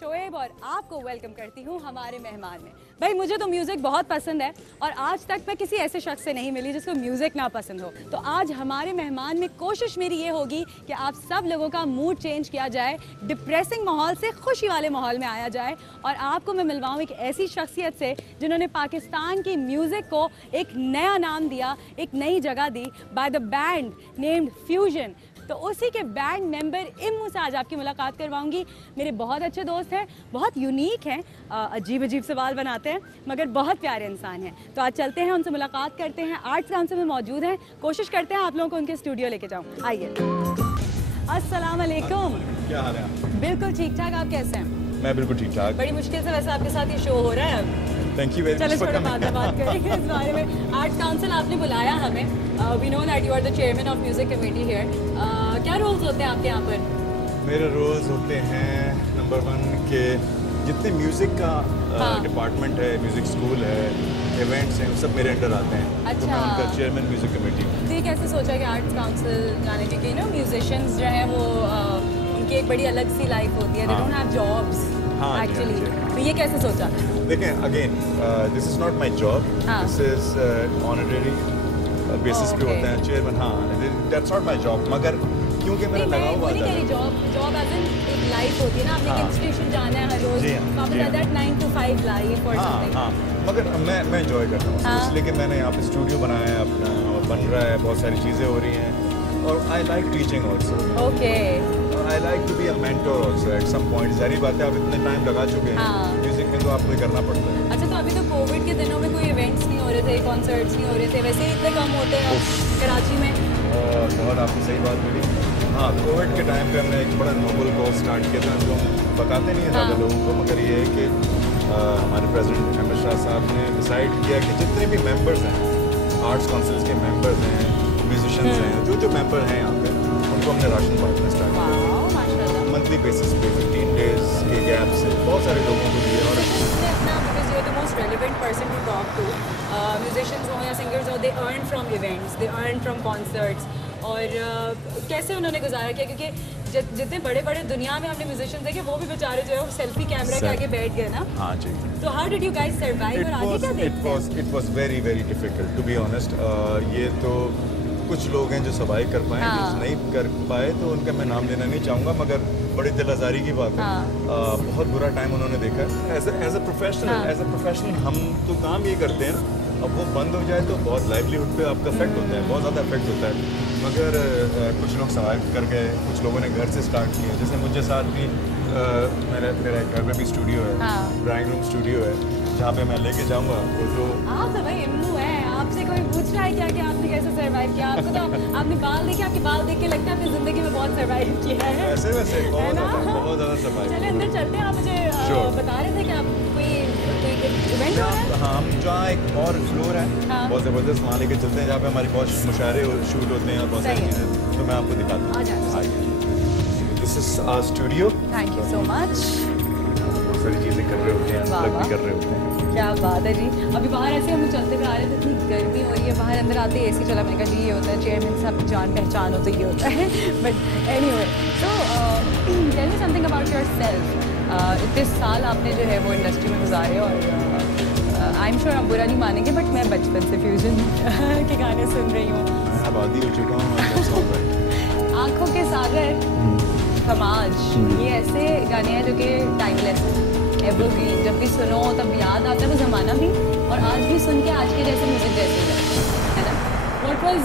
शोएब और आपको वेलकम करती हूँ हमारे मेहमान में। भाई मुझे तो म्यूज़िक बहुत पसंद है और आज तक मैं किसी ऐसे शख्स से नहीं मिली जिसको म्यूज़िक ना पसंद हो। तो आज हमारे मेहमान में कोशिश मेरी ये होगी कि आप सब लोगों का मूड चेंज किया जाए, डिप्रेसिंग माहौल से खुशी वाले माहौल में आया जाए और आपको मैं मिलवाऊँ एक ऐसी शख्सियत से जिन्होंने पाकिस्तान की म्यूज़िक को एक नया नाम दिया, एक नई जगह दी by the band named Fusion. तो उसी के बैंड मेंबर इम्मू से आज आपकी मुलाकात करवाऊंगी। मेरे बहुत अच्छे दोस्त हैं, बहुत यूनिक हैं, अजीब अजीब सवाल बनाते हैं मगर बहुत प्यारे इंसान हैं। तो आज चलते हैं, उनसे मुलाकात करते हैं। आर्ट्स काउंसिल में मौजूद हैं, कोशिश करते हैं आप लोगों को उनके स्टूडियो लेके जाऊँ। आइए। अस्सलाम वालेकुम। क्या हाल है? बिल्कुल ठीक ठाक, आप कैसे हैं? मैं बिल्कुल ठीक ठाक। बड़ी मुश्किल से वैसे आपके साथ ये शो हो रहा है। Thank you very much. चलो थोड़ा बाद में बात करेंगे इस बारे में। आर्ट्स काउंसिल आपने बुलाया हमें, we know that you are the chairman of music committee here. क्या रोल्स होते हैं आपके यहाँ पर? मेरे रोल्स होते हैं नंबर 1 के जितने म्यूज़िक का डिपार्टमेंट है, म्यूज़िक स्कूल है, इवेंट्स हैं, सब मेरे अंडर आते हैं। अच्छा। तो मैं उनका चेयरमैन म्यूज़िक कमेटी। तो ये कैसे सोचा कि आर्ट्स काउंसिल जाने की? नो म्यूजिशियंस जो हैं वो उनकी एक बड़ी अलग सी लाइफ होती है, they don't have jobs actually. तो ये कैसे सोचा? देखें again this is not my job, this is honorary basis पे होता है चेयरमैन। हाँ, दैट्स नॉट माई जॉब, मगर क्योंकि मेरा लगा हुआ था। जॉब एज इन एक लाइफ होती है ना, आपने इंस्टीट्यूशन जाना है हर रोज, तो आपको लगता है 9 to 5 लाइफ और समथिंग। हाँ, मगर मैं एंजॉय करता हूँ इसलिए कि मैंने यहाँ पे स्टूडियो बनाया है अपना, बन रहा है, बहुत सारी चीज़ें हो रही हैं और I like teaching also. Okay. I like to be a mentor also at some point. जारी बात है, आप इतने टाइम लगा चुके हैं म्यूजिक में, तो आपको करना पड़ता है। अच्छा, तो अभी तो कोविड के दिनों में कोई इवेंट्स नहीं हो रहे थे, कॉन्सर्ट्स नहीं हो रहे थे, वैसे ही इतने कम होते हैं कराची में। बहुत आपने सही बात बोली। हाँ, कोविड के टाइम पे हमने एक बड़ा नोबल कॉज स्टार्ट किया था, जो हम बताते नहीं हैं ज़्यादा लोगों को, मगर ये है कि हमारे प्रेसिडेंट अहमद शाह साहब ने डिसाइड किया कि जितने भी मेंबर्स हैं, आर्ट्स काउंसिल के मेंबर्स हैं, म्यूजिशियंस हैं, जो मेंबर हैं यहाँ पे, उनको हमने राशन बांटना स्टार्ट किया मंथली बेसिस पे 15 डेज के गैप से बहुत सारे लोगों को दिया। और most relevant person to talk to, musicians हो या सिंगर्स हो, they earn from events, they earn from concerts. और कैसे उन्होंने गुजारा किया, क्योंकि जितने बड़े बड़े दुनिया में हमने म्यूजिशियंस देखे, वो भी बेचारे जो है वो सेल्फी कैमरा के आगे बैठ गए ना। हाँ जी। तो how did you guys survive और आगे क्या देखते हैं? It was very very difficult to be honest. ये तो कुछ लोग हैं जो सर्वाइव कर पाए, जो नहीं कर पाए तो उनका मैं नाम लेना नहीं चाहूँगा, मगर बड़ी दिल आज़ारी की बात है। बहुत बुरा टाइम उन्होंने देखा। एज अ प्रोफेशनल हम तो काम ये करते हैं ना, अब वो बंद हो जाए तो बहुत लाइवलीहुड पे आपका इफेक्ट होता है, बहुत ज़्यादा इफेक्ट होता है। मगर कुछ लोग सर्वाइव कर गए, कुछ लोगों ने घर से स्टार्ट किया। जैसे मुझे साथ भी मेरे घर में भी स्टूडियो है, ड्राइंग रूम स्टूडियो है, जहाँ पे मैं लेके जाऊँगा तो आप तो भाई इम्मू है, आपसे कोई पूछ रहा है क्या कि आपने कैसे सर्वाइव किया? आपको तो आपने बाल देखे, आपके बाल देख के लगता है आपने ज़िंदगी में बहुत सर्वाइव किया है। वैसे बहुत ज़्यादा सर्वाइव। चले अंदर चलते हैं। आप मुझे बता रहे थे कि आप कोई इवेंट हो रहा है? हाँ, हम जहाँ एक और फ्लोर है बहुत ज़बरदस्त, वहाँ लेके चलते हैं जहाँ पे हमारी बहुत मुशायरे शूट होते हैं और बहुत सारी चीज़ें, तो मैं आपको दिखाता हूँ। This is our studio. Thank you so much. बहुत सारी चीज़ें कर रहे होते हैं, अलग भी कर रहे होते हैं। क्या बात है जी। अभी बाहर ऐसे हम चलते हुए आ रहे थे, इतनी गर्मी हो रही है बाहर, अंदर आते ही एसी चला। मैंने कहा जी ये होता है चेयरमैन साहब जान पहचान हो तो ये होता है। But anyway, so tell me something about yourself. इतने साल आपने जो है वो इंडस्ट्री में गुजारे और आई एम श्योर आप बुरा नहीं मानेंगे, बट मैं बचपन से फ्यूजन के गाने सुन रही हूँ। मैं आबादी हो चुका हूँ। आँखों के सागर, खमाज, ये ऐसे गाने हैं जो कि टाइमलेस हैं, एवरग्रीन। जब भी सुनो तब याद आता है वो ज़माना भी, और आज भी सुन के आज के जैसे म्यूज़िक जैसे है ना। व्हाट वाज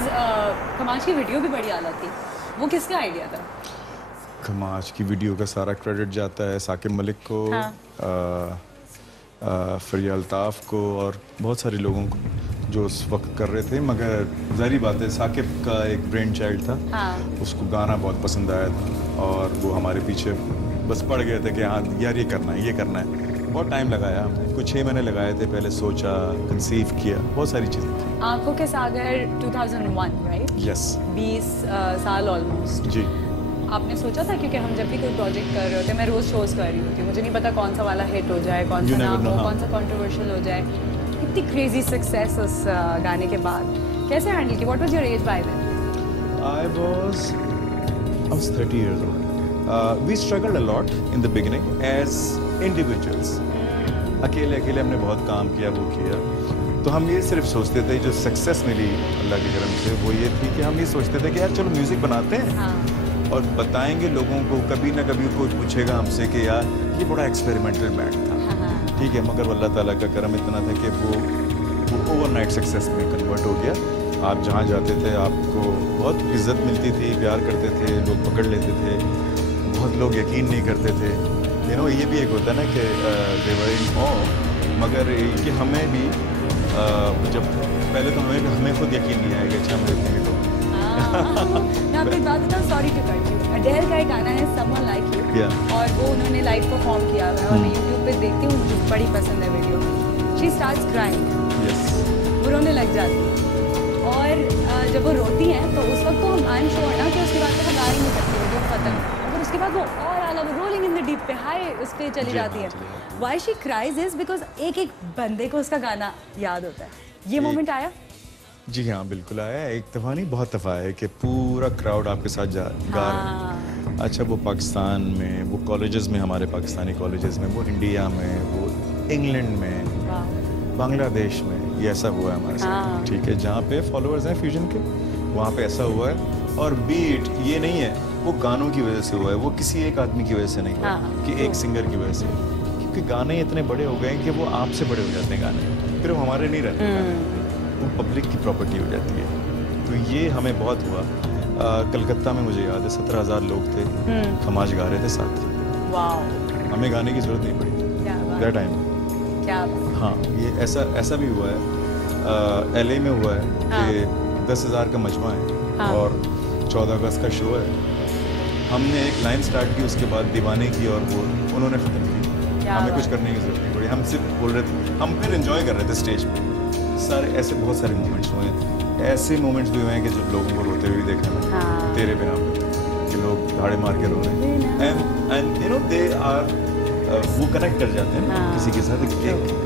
खमाज की वीडियो भी बड़ी आला थी, वो किसका आइडिया था? खमाज की वीडियो का सारा क्रेडिट जाता है साकिब मलिक को, फरिया अल्ताफ़ को और बहुत सारे लोगों को जो उस वक्त कर रहे थे। मगर ज़ाहिर बात है साकिब का एक ब्रेन चाइल्ड था, उसको गाना बहुत पसंद आया था और वो हमारे पीछे बस पड़ गए थे कि हाँ यार ये करना है, ये करना है। बहुत टाइम लगाया हमने, कुछ 6 महीने लगाए थे, पहले सोचा, कंसीव किया, बहुत सारी चीज़ें थी। आँखों के सागर 2001 राइट? यस। 20 साल ऑलमोस्ट। जी। आपने सोचा था, क्योंकि हम जब भी कोई प्रोजेक्ट कर रहे होते हैं, मैं रोज़ शोज़ कर रही होती हूँ, मुझे नहीं पता कौन सा वाला हिट हो जाए, कौन सा ना हो, कौन सा कंट्रोवर्शियल हो जाए। इतनी क्रेजी सक्सेस उस गाने के बाद कैसे हैंडल की? What was your age by then? I was 30 years old. We struggled a lot in the beginning as individuals, अकेले अकेले हमने बहुत काम किया, वो किया। तो हम ये सिर्फ सोचते थे, जो सक्सेस मिली अल्लाह के करम से वो ये थी कि हम ये सोचते थे कि यार चलो म्यूज़िक बनाते हैं और बताएंगे लोगों को। कभी ना कभी कोई पूछेगा हमसे कि यार ये बड़ा एक्सपेरिमेंटल बैंड था, ठीक है, मगर अल्लाह ताला का करम इतना था कि वो ओवरनाइट सक्सेस में कन्वर्ट हो गया। आप जहाँ जाते थे आपको बहुत इज्जत मिलती थी, प्यार करते थे, लोग पकड़ लेते थे, बहुत लोग यकीन नहीं करते थे। यू नो ये भी एक होता है ना कि देवर इन ऑ, मगर ये हमें भी जब पहले तो हमें खुद यकीन नहीं आएगा अच्छा हम इतने हिट हो। मैं आपको एक बात बताऊं, सॉरी टू कट यू, अडेल का एक गाना है समवन लाइक यू, और वो उन्होंने लाइव परफॉर्म किया हुआ है और मैं यूट्यूब पे देखती हूँ, मुझे बड़ी पसंद है वीडियो। शी स्टार्ट्स क्राइंग, वो रोने लग जाती है, और जब वो रोती हैं तो उस वक्त तो हम आई एम श्योर ना कि उसके बाद तो वो गा ही नहीं सकती, वीडियो खत्म। मगर उसके बाद वो और आला वो रोलिंग इन द डीप पे हाई उस पे चली जाती है। Why she cries is because एक एक बंदे को उसका गाना याद होता है। ये मोमेंट आया? जी हाँ, बिल्कुल आया। एक दफ़ा नहीं, बहुत दफ़ा है कि पूरा क्राउड आपके साथ गा रहा है। अच्छा, वो पाकिस्तान में, वो कॉलेजेस में, हमारे पाकिस्तानी कॉलेजेस में, वो इंडिया में, वो इंग्लैंड में, बांग्लादेश में, ये ऐसा हुआ है हमारे साथ, ठीक है, जहाँ पे फॉलोअर्स हैं फ्यूजन के, वहाँ पे ऐसा हुआ है। और बीट ये नहीं है वो गानों की वजह से हुआ है, वो किसी एक आदमी की वजह से नहीं हुआ कि एक सिंगर की वजह से, क्योंकि गाने इतने बड़े हो गए हैं कि वो आपसे बड़े हो जाते हैं गाने, फिर वो हमारे नहीं रहते, वो पब्लिक की प्रॉपर्टी हो जाती है। तो ये हमें बहुत हुआ। कलकत्ता में मुझे याद है 17,000 लोग थे, खमाज गा रहे थे साथ, हमें गाने की जरूरत नहीं पड़ी दैट टाइम। हाँ, ये ऐसा भी हुआ है। LA में हुआ है कि 10,000 का मजमा है और 14 अगस्त का शो है। हमने एक लाइन स्टार्ट की, उसके बाद दीवाने की, और वो उन्होंने ख़त्म की। हमें कुछ करने की जरूरत नहीं पड़ी, हम सिर्फ बोल रहे थे, हम फिर एंजॉय कर रहे थे स्टेज पे। सारे ऐसे बहुत सारे मोमेंट्स हुए हैं, ऐसे मोमेंट्स भी हुए हैं कि जब लोगों को रोते हुए देखा मैं तेरे बिना, कि लोग धाड़े मार के रो रहे हैं, and you know they are वो कनेक्ट कर जाते हैं किसी के साथ, एक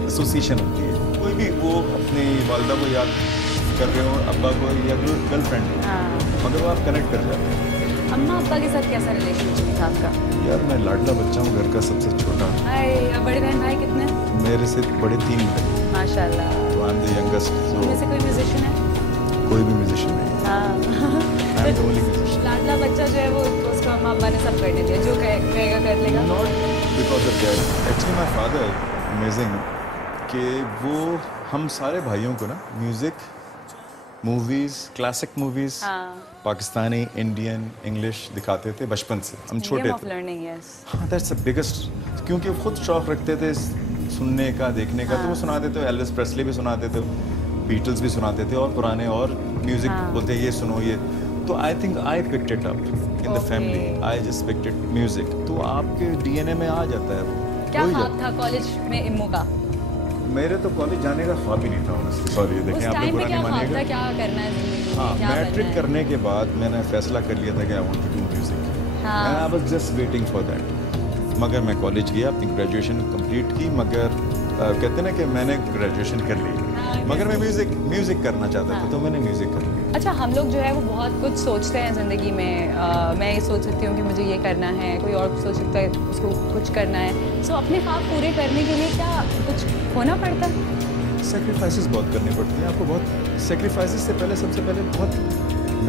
एसोसिएशन होती है। कोई भी वो अपनी वालदा को याद कर रहे हो, अब्बा को, या कोई गर्लफ्रेंड हो, मगर वो आप कनेक्ट कर जाते हैं। अम्मा अब्बा के साथ कैसा रिलेशनशिप था आपका? यार मैं लाडला बच्चा हूँ, घर का सबसे छोटा। बड़े बहन भाई कितने? मेरे से बड़े 3 भाई। माशाल्लाह। तो आई एम द यंगेस्ट। उनमें से कोई म्यूजिशियन है? कोई भी म्यूजिशियन नहीं। I am the only musician. लाडला बच्चा जो है वो उसको अम्मा अब्बा ने सब करने दिया, जो कहेगा कर लेगा। Not because of that, actually my father amazing कि वो हम सारे भाइयों को ना music, movies, classic movies, Pakistani, Indian, English दिखाते थे बचपन से, हम छोटे थे। हाँ, दैट्स द बिगेस्ट, क्योंकि वो खुद शौक रखते थे सुनने का, देखने का, तो वो सुनाते थे। एल्विस प्रेस्ली भी सुनाते थे, बीटल्स भी सुनाते थे, और पुराने और म्यूजिक बोलते ये सुनो ये। तो I think I picked it up in the family, I just picked it music, तो आपके DNA में आ जाता है वो। क्या ख्वाब था कॉलेज में इम्मू का? मेरे तो कॉलेज जाने का ख्वाब ही नहीं था, सॉरी, देखें आप लोग बुरा नहीं मानिएगा। क्या करना है जिंदगी में? हाँ, मैट्रिक करने के बाद मैंने फैसला कर लिया था कि I want to do music, and I was just waiting for that. मगर मैं कॉलेज गया, अपनी ग्रेजुएशन कंप्लीट की, मगर कहते ना कि मैंने ग्रेजुएशन कर ली, मगर मैं म्यूजिक करना चाहता था, तो मैंने म्यूजिक कर लिया। अच्छा, हम लोग जो है वो बहुत कुछ सोचते हैं ज़िंदगी में। मैं ये सोच सकती हूँ कि मुझे ये करना है, कोई और सोच सकता है उसको कुछ करना है। सो अपने ख्वाब पूरे करने के लिए क्या कुछ होना पड़ता है? सेक्रीफाइसेस बहुत करनी पड़ती हैं आपको, बहुत सेक्रीफाइसेस से पहले सबसे पहले बहुत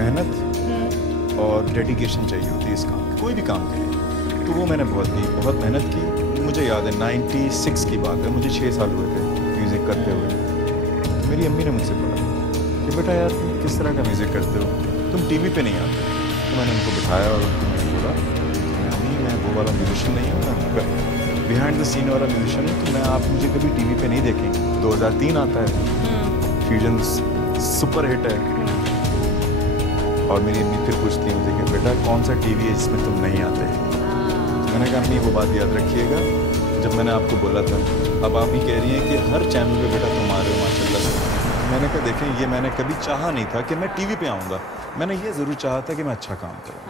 मेहनत और डेडिकेशन चाहिए होती है इस काम, कोई भी काम के लिए। तो वो मैंने बहुत मेहनत की। मुझे याद है 96 की बात है, मुझे 6 साल हुए थे म्यूज़िक करते हुए। मेरी अम्मी ने मुझसे बोला कि बेटा यार तुम किस तरह का म्यूज़िक करते हो, तुम टीवी पे नहीं आते। तो मैंने उनको बिठाया और मैंने बोला अम्मी मैं वो वाला म्यूजिशियन नहीं हूँ, मैं बिहाइंड द सीन वाला म्यूजिशियन हूँ, तो मैं आप मुझे कभी टीवी पे नहीं देखेंगे। 2003 आता है, फ्यूजन सुपर हिट है, और मेरी अम्मी फिर पूछती है मुझे कि बेटा कौन सा टीवी है जिसमें तुम नहीं आते? मैंने कहा अम्मी वो बात याद रखिएगा जब मैंने आपको बोला था। अब आप ही कह रही हैं कि हर चैनल पे बेटा तुम आ रहे हो माशाल्लाह से। मैंने कहा देखें ये मैंने कभी चाहा नहीं था कि मैं टीवी पे आऊँगा, मैंने ये ज़रूर चाहा था कि मैं अच्छा काम करूँ।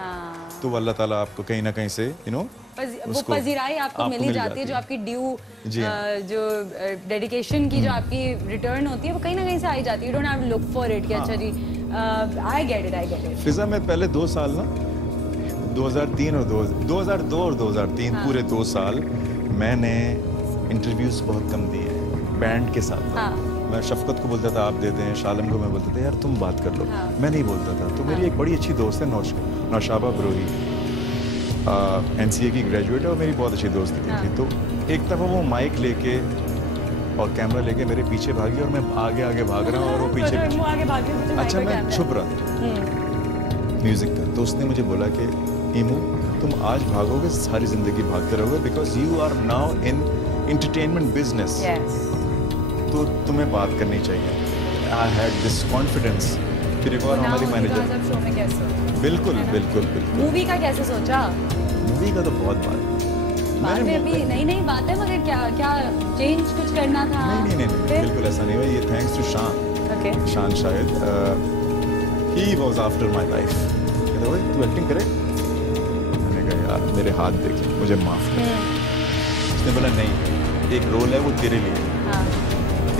तो अल्लाह ताला आपको कहीं ना कहीं से वो पजीराई आपको मिल ही जाती है, जो आपकी ड्यू जो डेडिकेशन की जो आपकी रिटर्न होती है वो कहीं ना कहीं से आई जाती है। You don't have to look for it कि अच्छा जी आई गेट इट। फिजा में पहले 2 साल ना 2003 और 2002 और 2003 पूरे 2 साल मैंने इंटरव्यूज़ बहुत कम दिए हैं बैंड के साथ। हाँ। मैं शफकत को बोलता था आप दे दें, शालम को मैं बोलता था यार तुम बात कर लो। हाँ। मैं नहीं बोलता था। तो मेरी एक बड़ी अच्छी दोस्त है नौशाबा बरोही, NCA की ग्रेजुएट है और मेरी बहुत अच्छी दोस्त हाँ। थी। तो एक दफ़ा वो माइक लेके और कैमरा लेके मेरे पीछे भागी और मैं आगे आगे भाग रहा हूँ और वो पीछे आगे भागे, मुझे अच्छा माइक पे मैं कैमरा। छुप रहा था म्यूज़िक का। तो उसने मुझे बोला कि ईमू तुम आज भागोगे सारी ज़िंदगी भागते रहोगे because you are now in entertainment business, Yes. तो तुम्हें बात करनी चाहिए। I had this confidence. फिर एक और Now हमारी उनका मैनेजर, जब शो में कैसे बिल्कुल है ना? बिल्कुल बिल्कुल मूवी का कैसे सोचा? मूवी का तो बहुत बात बाद में अभी नई बात है, मगर क्या क्या चेंज कुछ करना था? नहीं नहीं नहीं फिर? बिल्कुल ऐसा नहीं हुआ। ये थैंक्स टू शान। Okay. शान शायद he was after my life. कहते भाई तू एक्टिंग करे? मैंने कहा यार मेरे हाथ देख मुझे माफ कर। उसने बोला नहीं एक रोल है वो तेरे लिए। हाँ।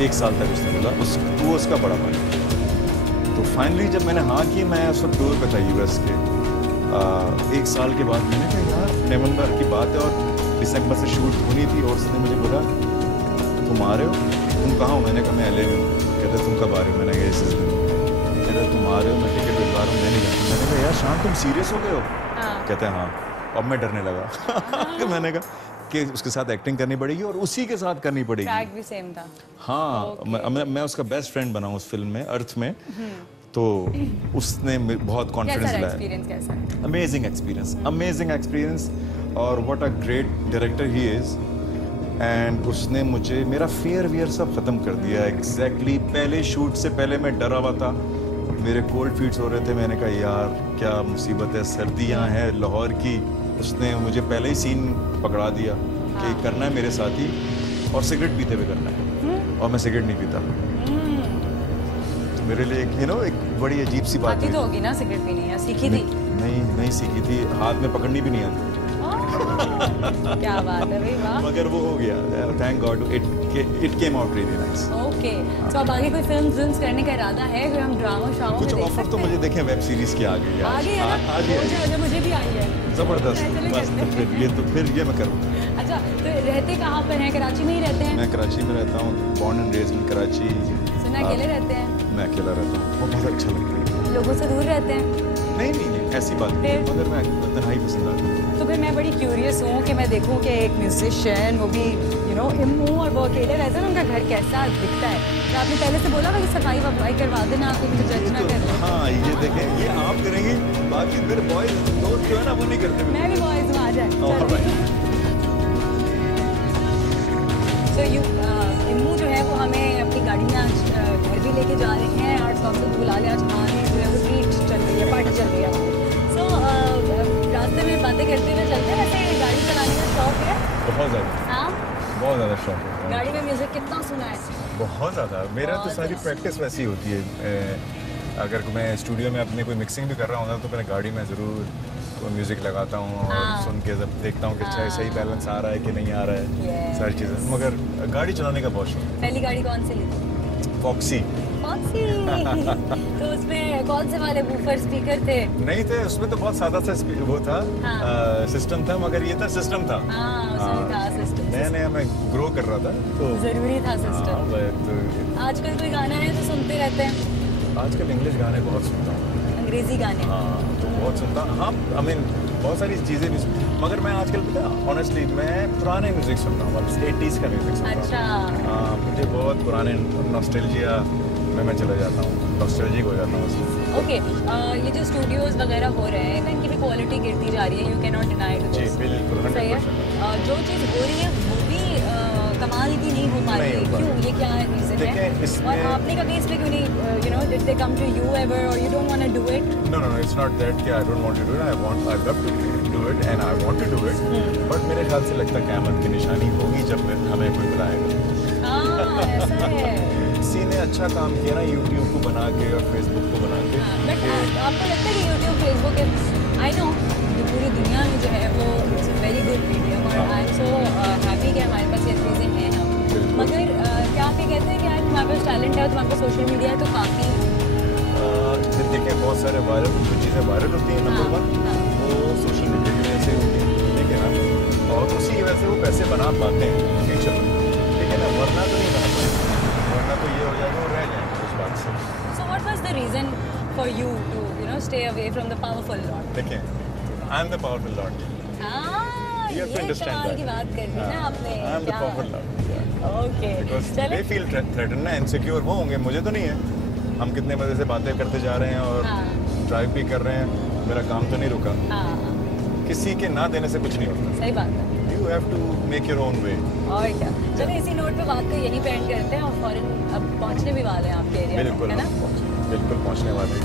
1 साल तक उसने बोला तू उसका बड़ा भाई। तो फाइनली जब मैंने हाँ की, मैं उस वक्त टूर पे था US के। 1 साल के बाद मैंने कहा यार नवंबर की बात है और दिसंबर से शूट होनी थी और उसने मुझे बोला तुम आ रहे हो? तुम कहाँ हो? मैंने कहा मैं LA में हूँ। कहते तुम कब आ रहे हो? मैंने कहा इस दिन। कहते तुम आ रहे हो, मैं टिकट भिजवा रहा हूँ, मैं नहीं जाता। मैंने कहा यार शान तुम सीरियस हो गए हो? हाँ। कहते हैं हाँ। अब मैं डरने लगा कि मैंने कहा कि उसके साथ एक्टिंग करनी पड़ेगी और उसी के साथ करनी पड़ेगी। ट्रैक भी सेम था। हाँ मैं उसका बेस्ट फ्रेंड बना हूँ उस फिल्म में, अर्थ में। तो उसने बहुत कॉन्फिडेंस कैसा लाया। एक्सपीरियंस कैसा? अमेजिंग एक्सपीरियंस और what a great director he is. And उसने मुझे मेरा फेयर सब ख़त्म कर दिया। एग्जैक्टली पहले शूट से पहले मैं डरा हुआ था, मेरे कोल्ड फीट्स हो रहे थे। मैंने कहा यार क्या मुसीबत है, सर्दियाँ हैं लाहौर की। उसने मुझे पहले ही सीन पकड़ा दिया कि करना है मेरे साथ ही और सिगरेट पीते हुए करना है, और मैं सिगरेट नहीं पीता। तो मेरे लिए एक बड़ी अजीब सी बात आती हुई। तो होगी ना सिगरेट पीनी, या सीखी थी? नहीं सीखी थी, हाथ में पकड़नी भी नहीं आती। क्या बात है भाई, वाह। मगर वो हो गया, thank God it came out really nice. Okay, तो अब आगे कोई फिल्म करने का इरादा है? कोई हम ड्रामा शामा कुछ में देख ऑफर सकते तो हैं? मुझे देखें वेब सीरीज की आ गई है। आ गई है ना? आ गई है। मुझे भी आई है। जबरदस्त। चलिए बस करते हैं। तो फिर ये मैं करूँ। अच्छा, तो रहते कहाँ पर हैं? कराची में ही रहते हैं? मैं कराची में रहता हूँ, born and raised in Karachi. सुना अकेले रहते हैं? मैं अकेला रहता हूँ, वो बहुत अच्छा लगता है। लोगों से दूर रहते हैं? नहीं ऐसी बात नहीं, फिर? मगर मैं तन्हाई पसंद आता हूँ। तो फिर मैं बड़ी क्यूरियस हूँ कि मैं देखूँ कि एक म्यूजिशियन, वो भी इम्मू, और वो अकेले रहते हैं, उनका घर कैसा दिखता है। तो आपने पहले से बोला कि सफाई वफाई करवा देना, आपको मुझे जज ना कर ले। हाँ ये देखें, ये आप करेंगी, बाकी मेरे बॉयज दोस्त जो है ना वो नहीं करते। मैं भी बॉयज में आ जाए। तो इम्मू जो है वो हमें अपनी गाड़ी में आज घर भी लेके जा रहे हैं। आज डॉक्टर बुला ले, आज खाने जो है वो ट्रीट चल रही है, पार्टी चल रही है। सो रास्ते में बातें करते हुए चलते हैं। वैसे गाड़ी चलाने का शौक है? बहुत ज़्यादा, हाँ, बहुत ज़्यादा शौक है। गाड़ी में म्यूजिक कितना सुना है? बहुत ज़्यादा। मेरा तो बहुत सारी ज़्यादा। प्रैक्टिस वैसी होती है। अगर मैं स्टूडियो में अपने कोई मिक्सिंग भी कर रहा हूँ तो मैं गाड़ी में ज़रूर म्यूज़िक लगाता हूँ और हाँ। सुन के जब देखता हूँ कि अच्छा सही बैलेंस आ रहा है कि नहीं आ रहा है। Yes. सारी चीज़ें, मगर गाड़ी चलाने का बहुत शौक है। पहली गाड़ी कौन सी ली थी? फॉक्सी। कौन सी? तो उसमें कौन से वाले वूफर स्पीकर थे? नहीं थे उसमें, तो बहुत सादा सा वो था, हाँ। सिस्टम था, मगर ये था सिस्टम था। हाँ, उसमें था सिस्टम। नया मैं ग्रो कर रहा था तो जरूरी था हाँ, सिस्टम। तो आजकल कोई गाना है तो सुनते रहते हैं? आजकल इंग्लिश गाने बहुत सुनता हूँ। अंग्रेजी गाने? हाँ तो बहुत सुनता हूँ। हाँ आई मीन बहुत सारी चीज़ें भी मगर मैं आजकल पता ऑनेस्टली मैं पुराने म्यूज़िक सुनता हूँ, 80s का म्यूज़िक सुनता हूँ। अच्छा। हाँ मुझे बहुत पुराने नॉस्टैल्जिया में मैं चला जाता हूँ, नॉस्टैल्जिक हो जाता हूँ उसमें। ओके, ये जो स्टूडियोज वगैरह हो रहे हैं इनकी भी क्वालिटी गिरती जा रही है, you can not deny to जी दिस। बिल्कुल, सही है। 100%। जो चीज़ हो रही है वो भी कमाल की नहीं हो पा रही है। नहीं हो पा क्यों, ये क्या रीज़न है? देखें, इसमें- और आपने कभी इस पे क्यों नहीं did they come to you ever or you don't want to do it? No, it's not that कि I don't want to do it. I love to do it and I want to do it. But मेरे ख्याल से लगता है क़यामत की निशानी होगी जब हमें कोई बुलाएगा। हाँ, ऐसा है। किसी ने अच्छा काम किया ना YouTube को बना के और Facebook को बना के। बट आपको लगता है कि यूट्यूब, फेसबुक, आई नो पूरी दुनिया में जो है वो it's a very good medium और आई एम सो हैप्पी कि हमारे पास ये चीज़ें हैं हम। मगर क्या आप ये कहते हैं कि यार तुम्हारे पास टैलेंट है, तुम्हारे पास सोशल मीडिया है तो काफ़ी? देखें बहुत सारे वायरल जो चीज़ें वायरल होती हैं नंबर 1 वो सोशल मीडिया की वजह से होती है, ठीक है ना। और उसी की वजह से वो पैसे बना पाते हैं फ्यूचर में, ठीक है ना, वरना तो नहीं बना पाएंगे, वरना तो ये हो जाएगा और रह जाएंगे उस बात से। So what was the reason for you to, you know, stay away from the powerful lot? देखें, I am the powerful lot. ये कमाल की बात कर दी ना आपने। I am the powerful lot. Okay, because चलो। दे फील थ्रेटन ना, इनसिक्योर वो होंगे, मुझे तो नहीं है। हम कितने मजे से बातें करते जा रहे हैं और ड्राइव भी कर रहे हैं, मेरा काम तो नहीं रुका। किसी के ना देने से कुछ नहीं होता। सही बात है। You have to make your own way. और क्या, चलो इसी नोट पे बात को यहीं पे एंड करते हैं और फॉरेन अब पहुंचने भी वाले हैं आपके एरिया में, बिल्कुल, है ना? बिल्कुल पहुंचने वाले हैं।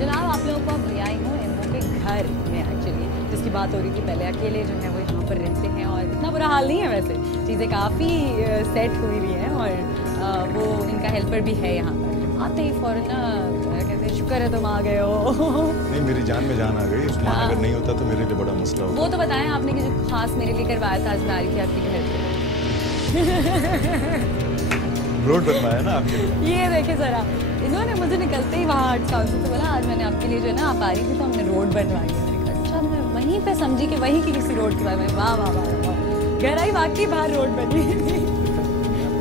जनाब, आप लोगों को अब ले आई हूँ इनको के घर में एक्चुअली, जिसकी बात हो रही थी पहले, अकेले जो है वो यहाँ पर रहते हैं और इतना बुरा हाल नहीं है वैसे, चीज़ें काफ़ी सेट हुई हुई हैं और वो इनका हेल्पर भी है यहाँ पर। आते ही फ़ौरन ना कहते हैं शुक्र है तुम आ गए हो। नहीं, मेरी जान में जान आ गई, उस्मान अगर नहीं होता तो मेरे लिए बड़ा मसला होता। वो तो बताएं आपने कि जो खास मेरे लिए करवाया था, आज मैं आ रही थी आपके घर पे। रोड बनवाया ना आपके लिए। ये देखिए जरा, इन्होंने मुझे निकलते ही वहाँ आर्ट काउंसिल से बोला आज मैंने आपके लिए जो है ना, आप आ रही थी तो हमने रोड बनवाई है। मैंने कहा अच्छा, मैं वहीं पे समझी कि वहीं की किसी रोड के बारे में। वाह वाह वाह वाह, घर आई वाकई बाहर रोड बनी थी।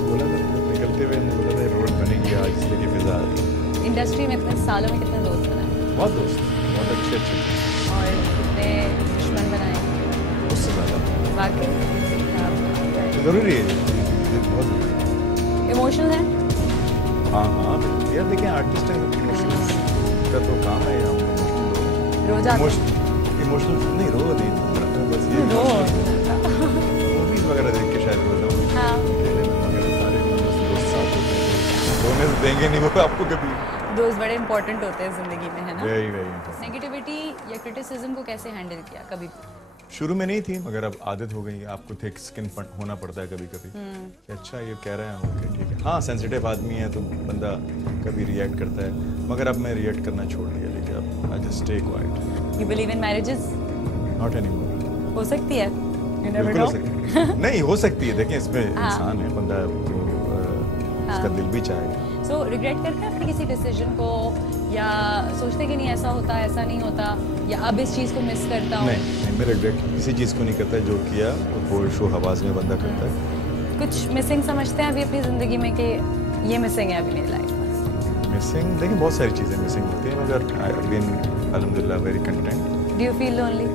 बोला था निकलते हुए, हमने बोला था रोड बनेगी आज, इसलिए कि फिजा आ रही है। इंडस्ट्री में इतने सालों में कितने दोस्त बनाए? बहुत दोस्त, बहुत अच्छे और कितने दुश्मन बनाए? उससे ज़्यादा वाकई ज़रूरी है ये, बहुत ज़रूरी। इमोशनल है? हाँ हाँ यार, देखिए आर्टिस्ट हैं, इमोशनल का तो काम है। हम रोज आते इमोशनल नहीं, रो नहीं, बस ये मूवीज वगैरह देख के शायद रो जाऊँ। हाँ, मगर सारे दोस्त साथ होते हैं, रोने से देंगे नहीं वो आपको कभी। दोस्त बड़े इंपॉर्टेंट होते हैं जिंदगी में, है ना? Very very. नेगेटिविटी या क्रिटिसिज्म को कैसे हैंडल किया कभी? शुरू में नहीं थी, मगर अब आदत हो गई। आपको थिक स्किन होना पड़ता है कभी कभी कि अच्छा ये कह रहे हैं, ओके ठीक है। हाँ, सेंसिटिव आदमी है तो बंदा कभी रिएक्ट करता है, मगर अब मैं रिएक्ट करना छोड़ दिया। लेकिन अब I just stay quiet. You believe in marriages? Not anymore. हो सकती है, you never बिल्कुल हो know. सकती है। नहीं हो सकती है, देखिए इसमें इंसान है, बंदा तो उसका दिल भी चाहेगा। सो रिग्रेट करते हैं अपने किसी डिसीजन को, या सोचते कि नहीं ऐसा होता, ऐसा नहीं होता, या अब इस चीज़ को मिस करता हूँ? नहीं, मैं रिग्रेट किसी चीज़ को नहीं करता, जो किया वो शो हवास में बंदा करता है। कुछ मिसिंग समझते हैं अभी अपनी ज़िंदगी में कि ये मिसिंग है अभी मेरी लाइफ में? मिसिंग, देखिए बहुत सारी चीज़ें मिसिंग होती हैं, मगर आई हैव बीन अल्हम्दुलिल्लाह very content. Do you feel lonely?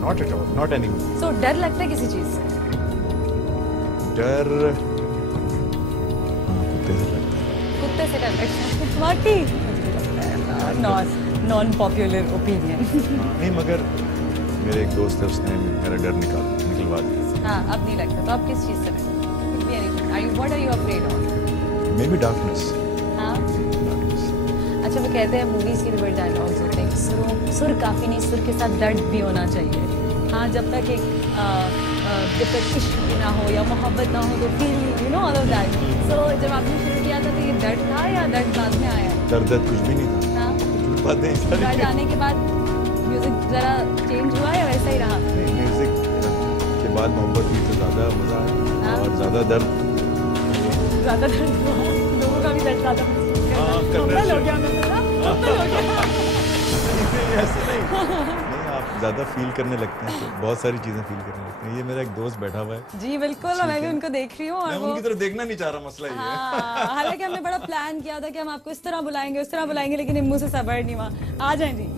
Not at all, not anymore. So डर लगता है किसी चीज़ से? डर, हाँ, कुत्ते से लगता है। कुत्ते से डर लगता है? वाकई नॉन पॉपुलर ओपिनियन। नहीं, मगर मेरे एक दोस्त है, उसने मेरा डर निकलवा दिया। हाँ, अब नहीं लगता, तो आप किस चीज़ से डरते हैं? What are you afraid of? May be darkness. हाँ, अच्छा वो कहते हैं मूवीज़ के भी बड़े डायलॉग्स होते हैं, सुर काफ़ी नहीं, सुर के साथ दर्द भी होना चाहिए। हाँ, जब तक जब तक इश्क ना हो या मोहब्बत ना हो तो feel, you know, all of that. So जब आपने शुरू किया था तो ये दर्द था या दर्द बाद में आया? दर्द कुछ भी नहीं था। हाँ, बातें दर्द आने के बाद म्यूजिक ज़रा चेंज हुआ या वैसा ही रहा? म्यूजिक के बाद मोहब्बत हुई तो ज़्यादा मज़ा आया और ज़्यादा दर्द हुआ, लोगों का भी दर्द ज़्यादा कंपल हो गया ऐसे नहीं, आप ज़्यादा फील करने लगते हैं तो बहुत सारी चीज़ें फील करने लगते हैं। ये मेरा एक दोस्त बैठा हुआ है। जी बिल्कुल, मैं भी उनको देख रही हूँ और मैं उनकी तरफ देखना नहीं चाह रहा, मसला ये है। हालांकि हमने बड़ा प्लान किया था कि हम आपको इस तरह बुलाएंगे, उस तरह बुलाएंगे, लेकिन इम्मू से सबर नहीं हुआ। आ जाएं जी।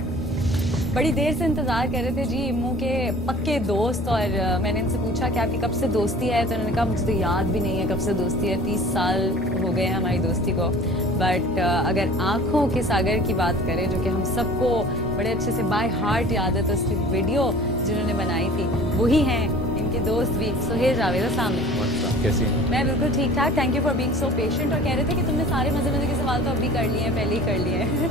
बड़ी देर से इंतज़ार कर रहे थे जी इम्मू के पक्के दोस्त, और मैंने इनसे पूछा कि आपकी कब से दोस्ती है, तो उन्होंने कहा मुझे तो याद भी नहीं है कब से दोस्ती है, 30 साल हो गए हैं हमारी दोस्ती को। बट अगर आँखों के सागर की बात करें, जो कि हम सबको बड़े अच्छे से बाय हार्ट याद है, तो उसकी वीडियो जिन्होंने बनाई थी वही हैं इनके दोस्त भी, सुहेल जावेद। सामने कैसी? मैं बिल्कुल ठीक ठाक, thank you for being so patient. और कह रहे थे कि तुमने सारे मजे मजे के सवाल तो अभी कर लिए हैं, पहले ही कर लिए हैं।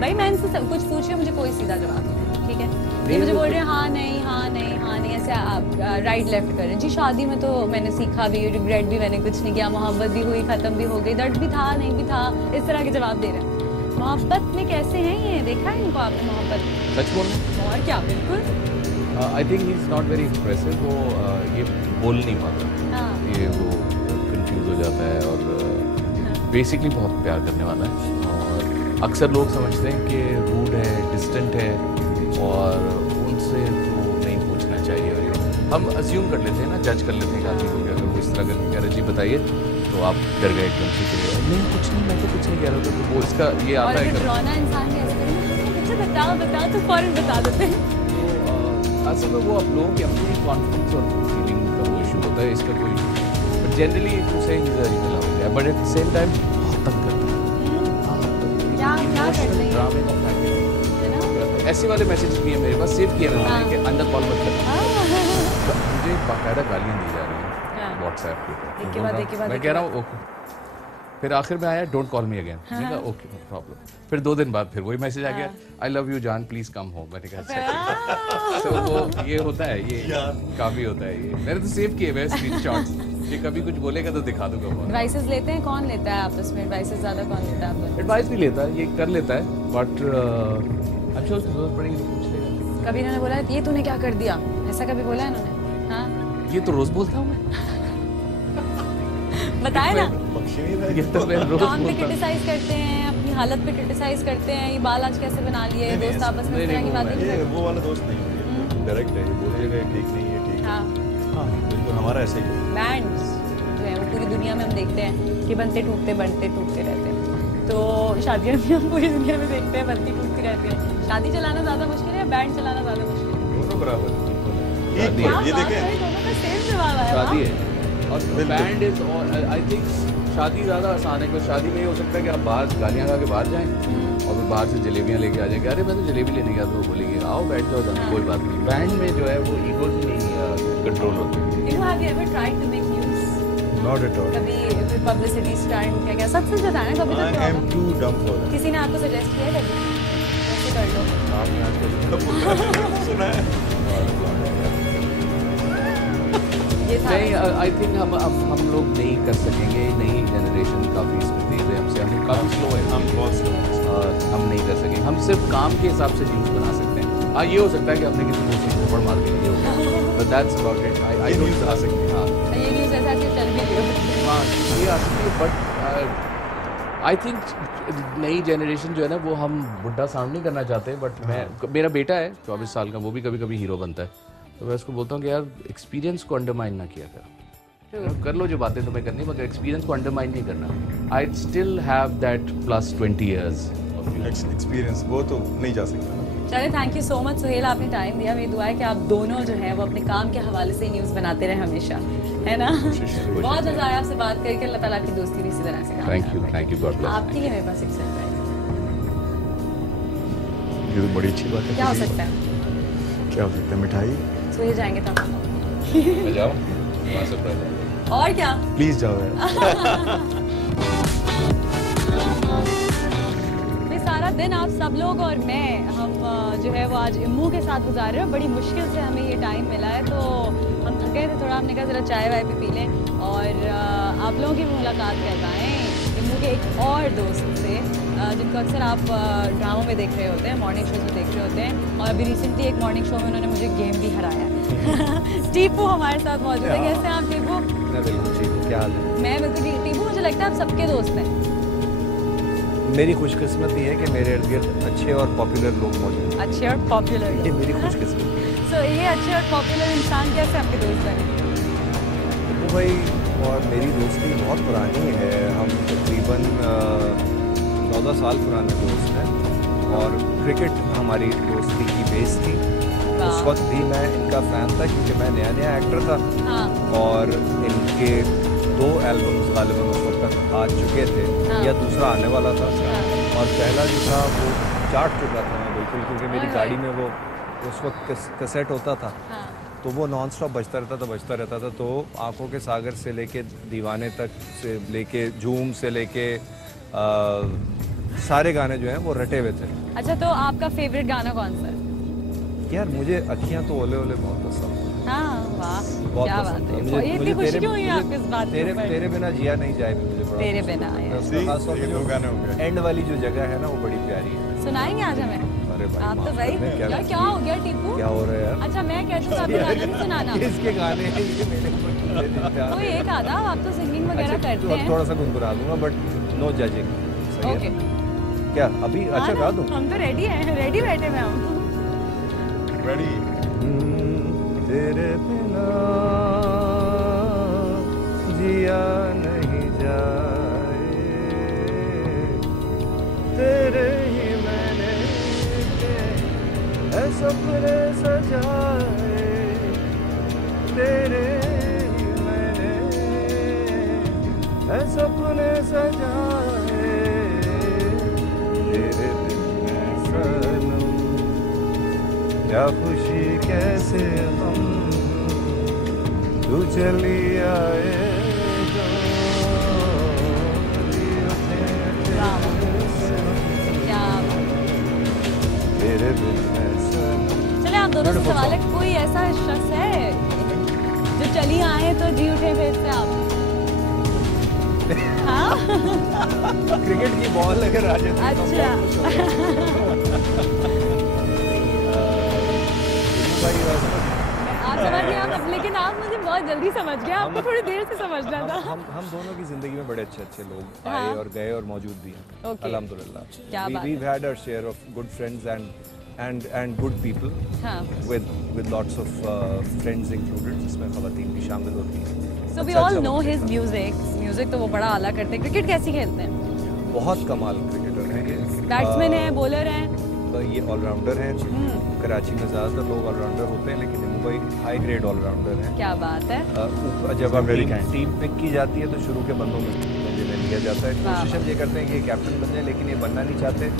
भाई मैं इनसे सब कुछ पूछ रही हूँ, मुझे कोई सीधा जवाब नहीं, ठीक है? ये मुझे बोल रहे हैं हाँ नहीं हाँ नहीं हाँ नहीं, ऐसे आप राइट लेफ्ट कर रहे हैं जी। शादी में तो मैंने सीखा भी, रिग्रेट भी मैंने कुछ नहीं किया, मोहब्बत भी हुई, ख़त्म भी हो गई, दर्द भी था नहीं भी था, इस तरह के जवाब दे रहे हैं। मोहब्बत में कैसे हैं ये, देखा है इनको आपने मोहब्बत? सच बोलना और क्या, बिल्कुल। I think he is not very expressive, वो ये बोल नहीं पाता, हाँ, ये वो कंफ्यूज हो जाता है और बेसिकली बहुत प्यार करने वाला है। और अक्सर लोग समझते हैं कि रूड है, डिस्टेंट है, और उनसे तो नहीं पूछना चाहिए। और ये हम अज्यूम कर लेते हैं ना, जज कर लेते हैं कि आदमी को, अगर वो इस तरह का कह रहे जी बताइए तो आप डर गए एकदम से, चले गए नहीं कुछ नहीं, मैं तो कुछ नहीं कह रहा था, तो वो इसका ये और आता है फिर डराना इंसान कैसे करें, मुझे बताओ बताओ तो फौरन बता देते हैं। तो असल में वो आप लोगों की अपनी कॉन्फिडेंस और फीलिंग का वो इशू होता है, इसका कोई बट जनरली टू से but at the same time बहुत तंग करता है। क्या क्या करते हैं ड्रामे का है ना? ऐसे वाले मैसेज भी है मेरे पास, सेव किए हाँ। मैंने कि अंदर कॉल मत करना। हाँ। मुझे बाकायदा गालियाँ दी जा रही हैं हाँ। व्हाट्सएप के एक के बाद एक के बाद मैं एक कह के रहा हूँ ओके, फिर आखिर में आया डोंट कॉल मी अगेन, मैंने कहा ओके नो प्रॉब्लम। फिर 2 दिन बाद फिर वही मैसेज आ गया आई लव यू जान प्लीज कम होम, मैंने कहा अच्छा। तो वो ये होता है, ये काफी होता है, ये मैंने तो सेव किए हुए स्क्रीनशॉट्स कि कभी कुछ बोलेगा तो दिखा दूंगा फोन। एडवाइसेस लेते हैं, कौन लेता है आपस में एडवाइसेस ज्यादा, कौन लेता है आप दोनों? एडवाइस भी लेता है, ये कर लेता है बट आई श्योर जरूरत पड़ेगी तो पूछ लेगा। कभी इन्होंने बोला ये तूने क्या कर दिया, ऐसा कभी बोला है इन्होंने? हाँ ये तो रोज बोलता हूँ मैं, बताए ना, बख्शी नहीं रहा ये तो मैं रोज काम पे बोलता हूँ। क्रिटिसाइज करते हैं, अपनी हालत पे क्रिटिसाइज करते हैं, ये बाल आज कैसे बना लिए, नहीं, दोस्त आपस में नहीं, इस तरह की नहीं, बातें नहीं ये करते। वो वाला दोस्त नहीं है, डायरेक्ट है, ये बोलिएगा ये ठीक नहीं है, ठीक है। हाँ हाँ बिल्कुल हमारा ऐसा ही है। बैंड्स जो है वो पूरी दुनिया में हम देखते हैं कि बनते टूटते रहते हैं, तो शादियाँ भी हम पूरी दुनिया में देखते हैं बनती टूटती रहती है। शादी चलाना ज़्यादा मुश्किल है, बैंड चलाना ज़्यादा मुश्किल है? दोनों बराबर शादी एक है। बार ये हाँ, देखें दोनों का सेम जवाब आया। शादी वाह। है और बिल्कुल। बैंड इज आई थिंक शादी ज़्यादा आसान है, क्योंकि शादी में ये हो सकता है कि आप बाहर गालियाँ खा के बाहर जाएं और फिर बाहर से जलेबियाँ लेके आ जाएंगे, अरे मैं तो जलेबी लेने गया, तो वो बोलेंगे आओ बैठ जाओ जाना, कोई बात नहीं। बैंड में जो है वो ईगो नहीं कंट्रोल होती है। You know, have you ever tried to make news? Not at all. कभी कोई पब्लिसिटी स्टंट क्या क्या सच सच बताना कभी आई तो एम टू डम फॉर दैट। किसी ने आपको सजेस्ट किया है कभी ऐसे कर लो? आपने आज तक सुना है? ये था नहीं आई थिंक हम लोग नहीं कर सकेंगे, नई जनरेशन काफ़ी इसमें तेज है हमसे, हम काफ़ी स्लो है, हम बहुत स्लो हैं। हम नहीं कर सकेंगे, हम सिर्फ काम के हिसाब से न्यूज़ बना सकते हैं। हाँ ये हो सकता है कि हमने किसी को उसकी थप्पड़ मार दी, ये हो गया, बट दैट्स अबाउट इट। आई ये डोंट न्यूज़ आ सकती है। हाँ ये न्यूज़ ऐसा ऐसे चल भी रही हो। हाँ ये आ सकती है बट आई थिंक नई जनरेशन जो है ना वो हम बुढ़ा साउंड नहीं करना चाहते, बट मेरा बेटा है 24 साल का, वो भी कभी कभी हीरो बनता है, तो मैं उसको बोलता हूँ कि यार एक्सपीरियंस को अंडरमाइन ना किया कर लो जो बातें तुम्हें करनी, मगर एक्सपीरियंस को अंडरमाइन नहीं करना। I still have that plus 20 years experience वो तो नहीं जा सकता। चलिए thank you so much Suhail, आपने टाइम दिया। मेरी दुआ है कि आप दोनों जो है वो अपने काम के हवाले से न्यूज़ बनाते रहे हमेशा, है ना? बहुत मजा आया आपसे बात करके, अल्लाह ताला की दोस्ती भी इसी तरह से कामयाब थैंक यू गॉड ब्लेस। आपके लिए मेरे पास एक सरप्राइज ये तो बड़ी अच्छी बात है। क्या हो सकता है? क्या हो सकता है? मिठाई? सोए जाएंगे तब मैं जाऊँ वहाँ से और क्या? प्लीज जाओ यार। ये सारा दिन आप सब लोग और मैं हम जो है वो आज इम्मू के साथ गुजार रहे हैं। बड़ी मुश्किल से हमें ये टाइम मिला है, तो हम थके थे थोड़ा, हमने कहा ज़रा चाय वाय भी पी लें और आप लोगों की भी मुलाकात करवाएं इम्मू के एक और दोस्त से जिनको अक्सर आप ड्रामों में देख रहे होते हैं, मॉर्निंग शोज में देख रहे होते हैं, और अभी रिसेंटली एक मॉर्निंग शो में उन्होंने मुझे गेम भी हराया। टीपू हमारे साथ मौजूद है। कैसे हैं आप टीपू? बिल्कुल ठीक हूँ, क्या हाल है? मैं बिल्कुल ठीक। टीपू मुझे लगता है आप सबके दोस्त हैं। मेरी खुशकिस्मती है कि मेरे इर्द गिर्द अच्छे और पॉपुलर लोग मौजूद हैं। अच्छे और पॉपुलर ये मेरी खुशकिस्मती है। सो ये अच्छे और पॉपुलर इंसान कैसे आपके दोस्त बने? तो भाई और मेरी दोस्ती बहुत पुरानी है, हम तकरीबन 14 साल पुराने दोस्त हैं और क्रिकेट हमारी दोस्ती की बेस थी। उस वक्त भी मैं इनका फ़ैन था क्योंकि मैं नया नया एक्टर था हाँ और इनके 2 एल्बम्स गालिबन उस वक्त तक आ चुके थे हाँ। या दूसरा आने वाला था हाँ। और पहला जो था वो चाट चुका था मैं बिल्कुल, क्योंकि मेरी ओए। गाड़ी में वो उस वक्त कैसेट होता था हाँ तो वो नॉन स्टॉप बजता रहता था। तो आंखों के सागर से लेके दीवाने तक से लेके झूम से लेके सारे गाने जो हैं वो रटे हुए थे। अच्छा, तो आपका फेवरेट गाना कौन सा है? यार मुझे अखियां तो ओले ओले बहुत पसंद है। हाँ वाह बहुत क्या पसंद बात है। है। ये इतनी खुशी क्यों हुई है आपको इस बात के ऊपर? तेरे बिना जिया नहीं जाए भी मुझे बड़ा तेरे पसंद बिना है। यार। उसका खास तौर पे ये जो दो गाने हो गए। एंड वाली जो जगह है ना वो बड़ी प्यारी है। सुनाएंगे आज हमें? अरे भाई आप तो माफ भाई करना, यार क्या हो गया टीपू? क्या हो रहा है यार? अच्छा मैं कहती हूँ आपको गाना नहीं सुनाना। इसके गाने हैं, ये मेरे ऊपर खुले दिल पे आ कोई रहे हैं। एक आधा, आप तो सिंगिंग वगैरह अच्छा, करते हैं। थोड़ा सा गुनगुना दूंगा बट नो जजिंग। सही ओके है क्या अभी? अच्छा हाँ गा ना, दूं? हम तो रेडी हैं, रेडी बैठे हुए हम। रेडी? तेरे बिना जिया नहीं जाए, तेरे ही मैंने है सपने सजाए, तेरे ही मैंने है सपने सजाए, तेरे बिन मैं सनम क्या खुशी कैसे हम तू चली आए जो क्या तेरे बिन मैं सनम। चले आप दोनों से सवाल है, कोई ऐसा शख्स है जो चली आए तो जी उठे फिर से आप? हाँ? क्रिकेट की बॉल अगर आ जाती है तो अच्छा। बहुत खुश होता हूँ। आप समझ गए आप, लेकिन आप मुझे बहुत जल्दी समझ गए, आपको थोड़ी देर से समझना था। हम दोनों की जिंदगी में बड़े अच्छे अच्छे लोग हाँ। आए और गए और मौजूद भी हैं, Okay. अल्हम्दुलिल्लाह। क्या बात है। We've had our share of good friends and good people हाँ। with lots of friends included, जिसमें ख़वातीन भी शामिल होती हैं। So we अच्छा all अच्छा know वक्त his था। music तो वो बड़ा आला करते हैं। क्रिकेट कैसी खेलते हैं? बहुत कमाल क्रिकेटर हैं ये। बैट्समैन है, बॉलर है? ये ऑलराउंडर हैं। कराची में ज़्यादातर लोग ऑलराउंडर होते हैं, लेकिन मुंबई हाई ग्रेड ऑलराउंडर हैं। क्या बात है। जब अब Very kind. टीम पिक की जाती है तो शुरू के बंदों में जिन्हें लिया जाता है। वाह। कोशिश हम ये करते हैं कि ये कैप्टन बन जाए, लेकिन ये बनना नहीं चाहते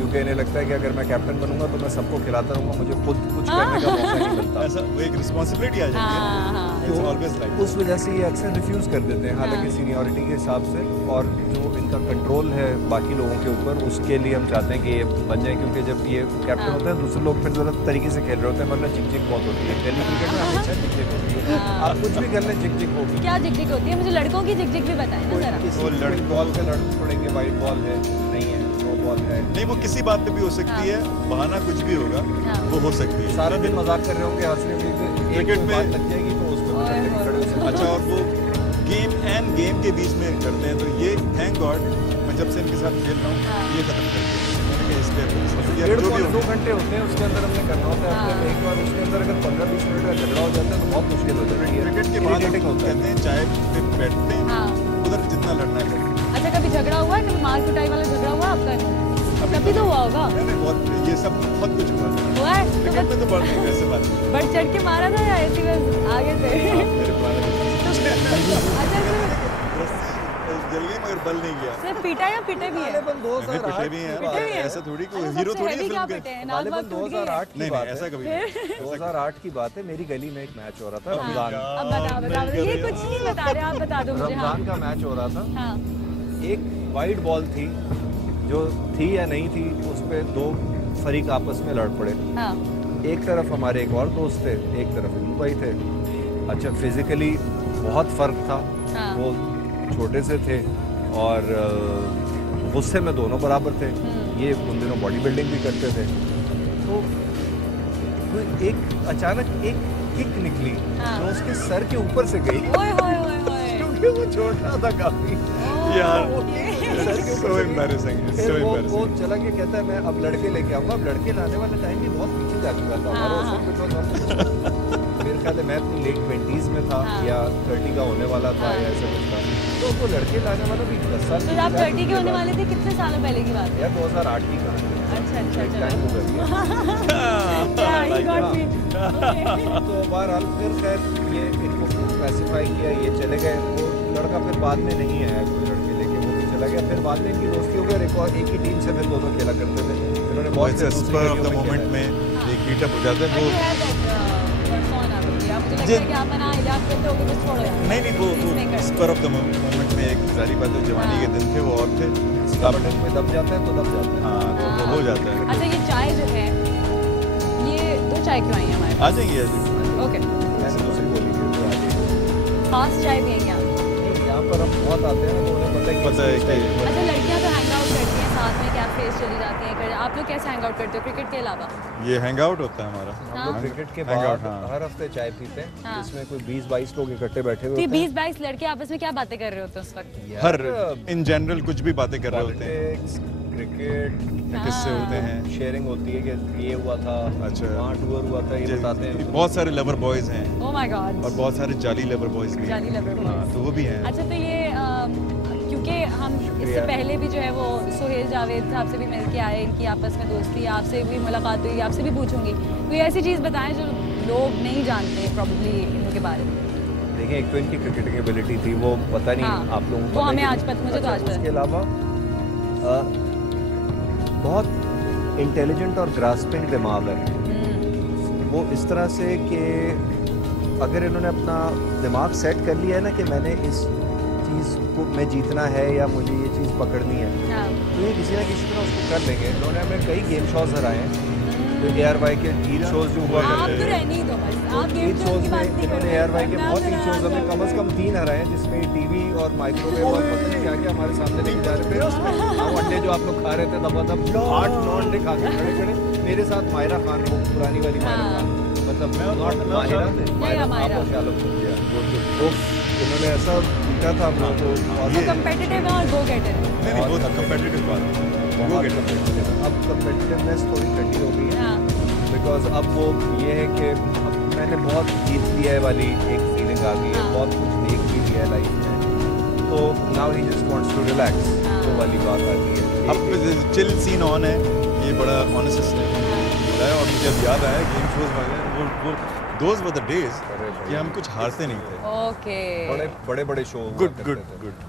क्योंकि इन्हें लगता है कि अगर मैं कैप्टन बनूंगा तो मैं सबको खिलाता रहूंगा, मुझे खुद कुछ करने का मौका नहीं मिलता। ऐसा वो एक रिस्पॉन्सिबिलिटी आ जाती है। हाँ हाँ। It's always like उस वजह से ये अक्सर रिफ्यूज़ कर देते हैं, हालांकि हाँ। सीनियरिटी के हिसाब से और जो इनका कंट्रोल है बाकी लोगों के ऊपर, उसके लिए हम चाहते हैं कि ये बन जाए, क्योंकि जब ये कैप्टन हाँ। होते हैं दूसरे लोग फिर ज़रा तरीके से खेल रहे होते हैं, वरना चिक चिक बहुत होती है। गली क्रिकेट में हमेशा चिक चिक होती है, हाँ। आप कुछ भी कर लें चिक चिक होगी। क्या जिक-जिक होती है? मुझे लड़कों की जिक-जिक भी बताएं ना जरा। किसी वो कोई बॉल पे लड़ पड़ेंगे, वाइट बॉल है नहीं है, नो बॉल है, नहीं, वो किसी बात पे भी हो सकती है, बहाना कुछ भी होगा, हाँ। वो हो सकती है। सारा दिन मजाक कर रहे होंगे, हंस रहे होंगे, एक क्रिकेट को में- बात लग जाएगी तो उस पे ओए खड़े होए। खड़े हो सकते हैं। अच्छा, और वो गेम के बीच में करते हैं, तो ये थैंक गॉड मैं जब से इनके साथ खेल रहा हूँ हाँ। ये खत्म कर दिया। मैंने कहा इस पे अब ये डेढ़ जो भी पौने हो। 2 घंटे होते हैं, उसके अंदर हमने करना होता है हफ्ते में एक बार। उसके अंदर अगर 15-20 मिनट का झगड़ा हो जाता है तो बहुत मुश्किल हो जाती है। क्रिकेट के बाद हम Irritating होता है। कहते हैं चाय पे बैठते हैं, हाँ। उधर जितना लड़ना है। अच्छा, कभी झगड़ा हुआ है? कभी मार कुटाई वाला झगड़ा हुआ आपका? कभी तो हुआ होगा। मैंने बहुत ये सब बहुत कुछ हुआ है। हुआ है? तो क्रिकेट में तो बढ़ नहीं वैसे बात नहीं। बढ़ चढ़ के मारा था या ऐसी बस आगे से? मेरे पुराने अच्छा, जल गई मगर बल नहीं गया। सिर्फ पीटा या पिटे भी है? गालिबन मैंने पिटे 2008 भी हैं, पिटे भी हैं? ऐसा थोड़ी कोई अच्छा, हीरो सबसे थोड़ी है heavy क्या फिल्म पिटे के। हैं? नाक गालिबन वाक टूट गई है? 2008 की नहीं बात नहीं ऐसा है। कभी नहीं। 2008 की बात है, मेरी गली में एक मैच हो रहा था रमजान। अब बता ये कुछ नहीं बता रहे, आप बता दो मुझे। हाँ रमजान का मैच हो रहा था। हाँ एक वाइट बॉल थी जो थी या नहीं थी, उस पे 2 फरीक आपस में लड़ पड़े। हाँ एक तरफ हमारे एक और दोस्त थे, एक तरफ हिंदू भाई थे। अच्छा, फिजिकली बहुत फर्क था। हाँ। वो छोटे से थे और गुस्से में दोनों बराबर थे। ये उन दिनों बॉडी बिल्डिंग भी करते थे। तो एक अचानक एक किक निकली हाँ। जो उसके सर के ऊपर से गई, ओए होए होए होए। क्योंकि वो छोटा था काफी। यार okay. so embarrassing, it's so फिर वो embarrassing। चला के कहता है मैं अब लड़के लेके आऊंगा। अब लड़के लाने वाला टाइम भी बहुत पीछे जा चुका था हमारा। उस वक्त तो हम मेरे ख्याल है मैं अपनी लेट 20s में था हाँ। या 30 का होने वाला था या ऐसा कुछ था। तो वो लड़के लाने वाला भी 10 साल तो आप 30 के होने वाले थे, कितने सालों पहले की बात है? यार 2008 की कहानी है। अच्छा अच्छा टाइम चलो। हो गया। Yeah, he got me. Okay. तो बहरहाल फिर खैर ये इनको क्लासिफाई किया, ये चले गए। वो लड़का फिर बाद में नहीं आया, कोई लड़के लेके वो भी चला गया। फिर बाद में इनकी दोस्ती हो गई और एक ही टीम से फिर दोनों खेला करते थे। इन्होंने बहुत से दूसरी स्पर ऑफ गलियों द में मोमेंट खेला है। में एक मीटअप हो जाता है But वो। you had that persona अभी। अब मुझे लगता है कि आप बना इजाद करते हो कि बस छोड़ो यार। नहीं वो Peacemaker। Spur of the moment में एक जारी बात है, जवानी के दिन थे वो और थे। इसका बटन में दब जाता है तो दब जाता है। हाँ तो वो हो जाता है। अच्छा, ये चाय जो है, ये 2 चाय क्यों आई है हमारे आ जाएंगे आज। पास? ओके, मैंने दूसरी बोली थी तो आगे। फास्ट चाय पियेंगे आप? यहाँ पर हम बहुत आते हैं तो उन्हें पता पता है कि- अच्छा, लड़कियां तो हैंग आउट करती हैं साथ में, कैफेज चली जाती हैं। आप लोग कैसे हैंग आउट करते हो क्रिकेट के अलावा? ये हैंग आउट होता है हमारा। हम लोग क्रिकेट के Hang out, बाद हाँ। हर हफ्ते चाय पीते हैं, हाँ। जिसमें कोई 20-22 लोग इकट्ठे बैठे हुए तो ये होते हैं। 20-22 लड़के आपस में क्या बातें कर रहे होते हैं उस वक्त? यार, हर इन जनरल कुछ भी बातें कर रहे होते हैं। पॉलिटिक्स, क्रिकेट किससे होते हैं। शेयरिंग होती है कि ये हुआ था, अच्छा। वहाँ टूर हुआ था, ये बताते हैं। बहुत सारे लवर बॉयज हैं ओह माय गॉड, और बहुत सारे जाली लवर बॉयज भी हैं। जाली लवर हाँ, बॉयज। तो वो भी हैं। अच्छा, तो ये क्योंकि हम इससे पहले भी जो है वो सुहेल जावेद साहब से भी मिल के आए, इनकी आपस में दोस्ती, आपसे भी मुलाकात हुई, आपसे भी पूछूंगी कोई ऐसी चीज़ बताएं जो लोग नहीं जानते प्रॉब्ली इनके बारे में। देखिए, एक तो इनकी क्रिकेटिंग एबिलिटी थी, वो पता नहीं हाँ, आप लोगों को वो पता हमें है कि आज पता, मुझे तो आज पता। उसके अलावा बहुत इंटेलिजेंट और ग्रास्पिंग दिमाग है वो, इस तरह से कि अगर इन्होंने अपना दिमाग सेट कर लिया है ना कि मैंने इस चीज़ को मैं जीतना है या मुझे ये चीज़ पकड़नी है, हाँ। तो ये किसी ना किसी तरह उसको कर लेंगे। इन्होंने हमें कई गेम शोज हराए हैं, तो ARY के ईद शोज जो हुआ आप करते तो थे, रहने ही दो बस, आप गेम ईद शोज शोज की बात में नहीं इन्होंने करो। ARY के बहुत ईद शोज हमें कम से कम 3 हराए हैं, जिसमें टीवी और माइक्रोवेव और पता नहीं क्या क्या हमारे सामने नहीं जा रहे थे। उसमें हम अंडे जो आप लोग खा रहे थे दबा दब 8-9 अंडे खा के खड़े खड़े। मेरे साथ मायरा खान, वो पुरानी वाली मायरा खान, मतलब नॉट माहिरा, मायरा आप शालक वो इन्होंने ऐसा पीटा था हम लोगों को। और वो competitive है और go getter है। नहीं नहीं, बहुत कम्पिटिटिव बात है। बहुत competitive। अब कम्पिटिटिवनेस थोड़ी घटी हो गई है, हाँ। बिकॉज अब वो ये है कि अब मैंने बहुत जीत लिया है वाली एक फीलिंग आ गई है, हाँ। बहुत कुछ देख भी लिया है लाइफ में, तो now he just wants to relax, वो वाली बात आ गई है। अब चिल सीन ऑन है, ये बड़ा ऑनेस्ट बोला है। और मुझे अब याद आया गेम शोज वगैरह, वो दोज वर द डेज कि हम कुछ हारते नहीं थे। ओके, बड़े शो गुड गुड गुड।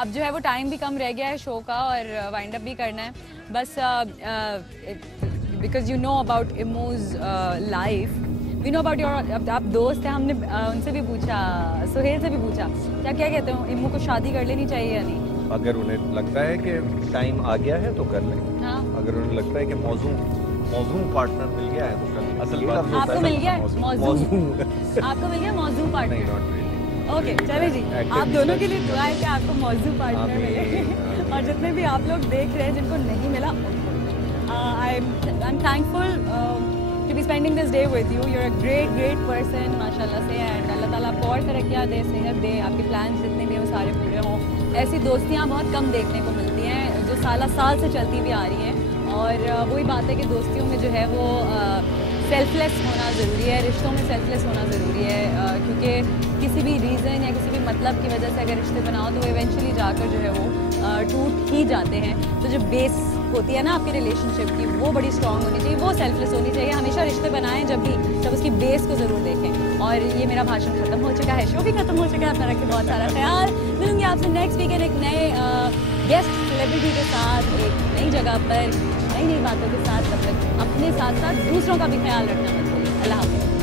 अब जो है वो टाइम भी कम रह गया है शो का और वाइंड अप भी करना है बस, बिकॉज यू नो अबाउट इमूज life, we know about your, आप दोस्त हैं, हमने उनसे भी पूछा, सुहेल से भी पूछा, क्या कहते हो इमू को शादी कर लेनी चाहिए या नहीं? अगर उन्हें लगता है कि टाइम आ गया है तो कर लें, हाँ। अगर उन्हें लगता है कि मौजू पार्टनर मिल गया है तो कर लें। असल ये बात लफ्ज़ आपको होता मिल है गया ना, मौजू, आपको मिल गया मौजू नहीं, पार्टनर? Not really. ओके, चले जी, आप दोनों के लिए दुआ है कि आपको मौजू पार्टनर मिले। और जितने भी आप लोग देख रहे हैं जिनको नहीं मिला, I am thankful to be spending this day with you. You are a great person माशाल्लाह से, एंड अल्लाह ताला आपको और तरक्कियाँ दे, सेहत दे, आपके प्लान्स जितने भी हैं वो सारे पूरे हों। ऐसी दोस्तियाँ बहुत कम देखने को मिलती हैं जो साल से चलती हुई आ रही हैं, और वही बात है कि दोस्तियों में जो है वो सेल्फलेस होना ज़रूरी है, रिश्तों में सेल्फलेस होना ज़रूरी है, क्योंकि किसी भी रीज़न या किसी भी मतलब की वजह से अगर रिश्ते बनाओ तो वो इवेंचुअली जाकर जो है वो टूट ही जाते हैं। तो जो बेस होती है ना आपकी रिलेशनशिप की, वो बड़ी स्ट्रॉन्ग होनी चाहिए, वो सेल्फलेस होनी चाहिए। हमेशा रिश्ते बनाएं जब भी, तब उसकी बेस को ज़रूर देखें। और ये मेरा भाषण ख़त्म हो चुका है, शो भी ख़त्म हो चुका है, अपना रखें बहुत सारा ख्याल। मिलूंगी आपसे नेक्स्ट वीकेंड एक नए गेस्ट सेलिब्रिटी के साथ, एक नई जगह पर, नई बातों के साथ। तब तक अपने साथ साथ दूसरों का भी ख्याल रखना मत भूलिए। अल्लाह हाफ़िज़।